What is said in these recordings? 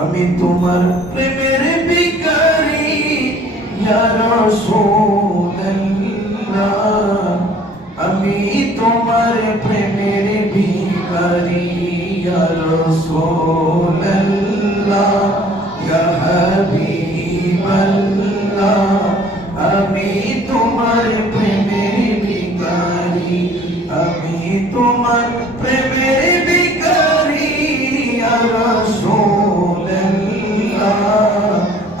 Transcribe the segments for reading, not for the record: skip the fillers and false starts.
আমি তোমার প্রেমের ভিখারি ইয়া রাসূলুল্লাহ, আমি তোমার প্রেমের ভিখারি ইয়া রাসূলুল্লাহ, ইয়া হাবিবাল্লাহ, আমি তোমার প্রেমের ভিখারি, আমি তোমার প্রেমের ভিখারি ইয়া রাসূলুল্লাহ,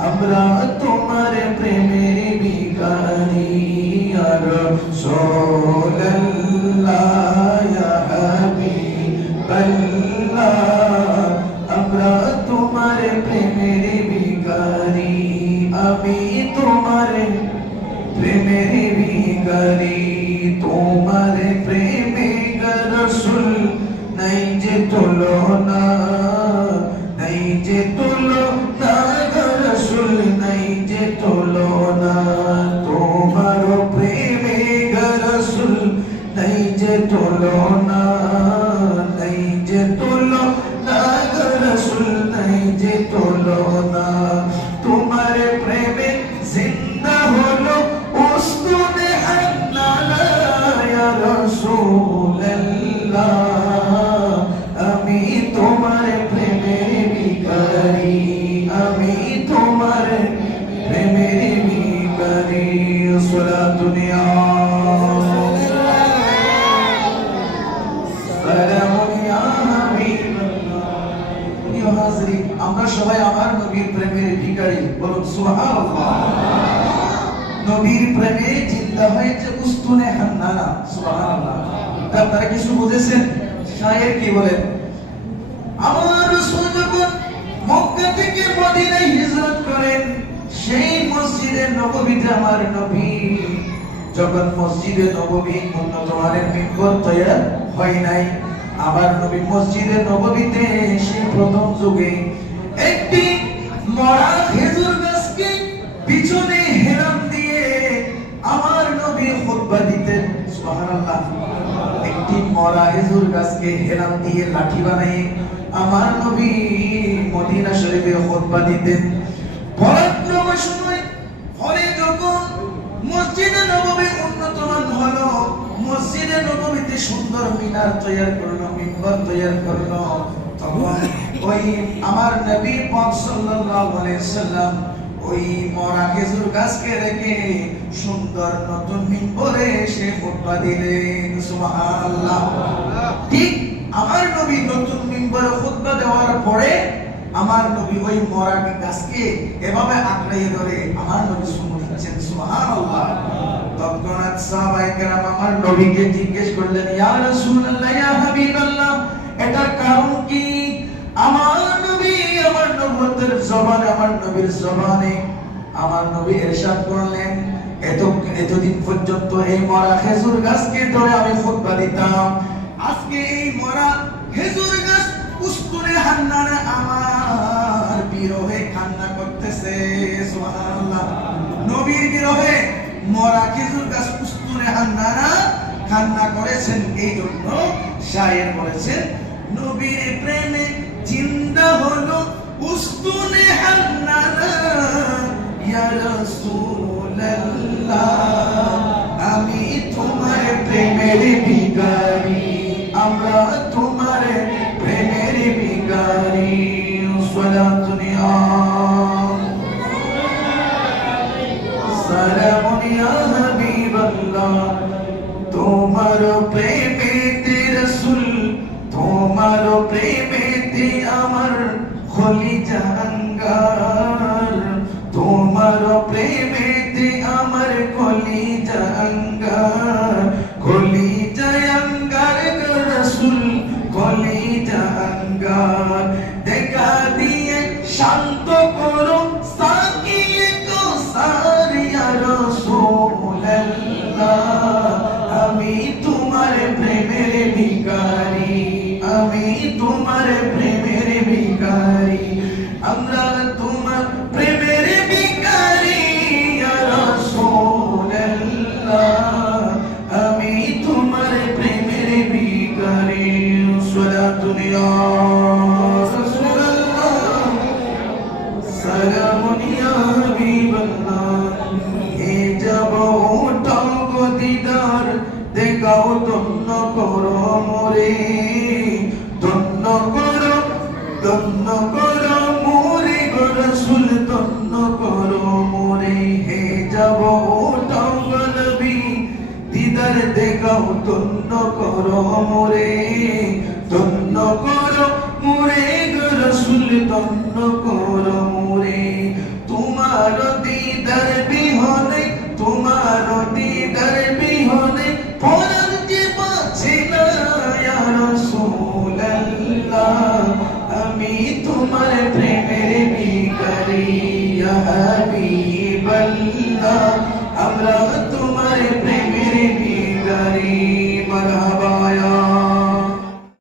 আমরা তোমার প্রেমের ভিখারি ইয়া রাসূলুল্লাহ, ইয়া হাবিবাল্লাহ, আমরা তোমার প্রেমের ভিখারি, আমি তোমার প্রেমের ভিখারি, তোমার প্রেমে গো রাসূল নাই যে তুলনা, নাই যে তুলনা গো রাসূল, নাই যে তুলনা, তোমার প্রেমে গো রাসূল নাই যে তুলনা, নাই যে তুলনা গো রাসূল, নাই যে তুলনা, তোমার প্রেমে জিন্দা হলো উস্তুনে হান্নানা ইয়া রাসূলুল্লাহ, আমি তোমার প্রেমের ভিখারি, আমি তোমার প্রেমের ভিখারি, সালাতুন ইয়া সালামুন ইয়া হাবিবাল্লাহ। প্রিয় হাজরিন, আমরা সবাই আমার নবীর প্রেমের ভিখারি, বলুন সুবহানাল্লাহ। নবীর প্রেমে জিন্দা হয়েছে উস্তুনে হান্নানা, সুবহানাল্লাহ। আপনারা কিছু বুঝেছেন? শায়ের কি বলেন? আমার রাসূল যখন মক্কা থেকে মদিনায় হিজরত করেন, সেই মসজিদে নববীতে আমার নবী, যখন মসজিদে নববী উন্নত মানের মিম্বর তৈরি হয় নাই, আমার নবী মসজিদে নববীতে সেই প্রথম যুগে একটি মরা খেজুর গাছকে পিছনে হেলান দিয়ে আমার নবী খুতবা দিতেন, সুবহানাল্লাহ। একটি মরা খেজুর গাছকে হেলান দিয়ে লাঠি বানিয়ে আমার নবী মদিনা শরীফে খুতবা দিতেন। পরাক্রমের সময় ফলে যখন মসজিদে নববী উন্নতমান হলো, মসজিদে নববীতে সুন্দর মিনার তৈরি করলো, মিম্বর তৈরি করলো, তখন ওই আমার নবী পাক সাল্লাল্লাহু আলাইহি সাল্লাম ওই মরা খেজুর গাছকে রেখে সুন্দর নতুন মিম্বরে সে খুতবা দিলেন, সুবহানাল্লাহ। ঠিক আমার নবী নতুন মিম্বরে খুতবা দেওয়ার পরে আমার নবী ওই মরা গাছকে এভাবে আঁকড়িয়ে ধরে আমার নবী শুনছেন, সুবহানাল্লাহ। তৎক্ষণাৎ সাহাবায়ে কেরাম আমার নবীকে জিজ্ঞেস করলেন, ইয়া রাসূলুল্লাহ, ইয়া হাবিবাল্লাহ, এটার কারণ কি? আমার নবী, আমার নবুয়তের জবানে, আমার নবীর জবানে আমার নবী ইরশাদ করলেন, এতদিন পর্যন্ত এই মরা খেজুর গাছকে ধরে আমি খুতবা দিতাম, আজকে এই মরা খেজুর গাছ উস্তুনে হান্নানা আমার বিরহে কান্না করতেছে, সুবহানাল্লাহ। নবীর বিরহে মরা খেজুর গাছ উস্তুনে হান্নানা কান্না করেছেন, এই জন্য শায়ের বলেছেন, নবীর প্রেমে জিন্দা হলো উস্তুনে হান্নানা ইয়া রাসূলুল্লাহ, আমি তোমার প্রেমের ভিখারি, আমরা তোমার প্রেমের ভিখারি, সালাতুন ইয়া সালামুন ইয়া হাবিবাল্লাহ, তোমার প্রেমেতে রাসূল, তোমার প্রেমেতে আমার খলিজা আঙ্গার, তোমার প্রেমেতে আমার খলিজা আঙ্গার, খলিজা আঙ্গার গো রাসূল, খলিজা আঙ্গার, দেখা দিয়ে শান্ত করো সাকিয়ে কৌসার ইয়া রাসূলুল্লাহ, আমি তোমার প্রেমের ভিখারি, আমি তোমার প্রেমের ভিখারি, আমরা তোমার ধন্য করো মোরে গো রাসূল, ধন্য করো মোরে। হে যাব ওটাও গো নবী, দিদার দেখাও, ধন্য করো মোরে, ধন্য করো মোরে গো রাসূল, ধন্য করো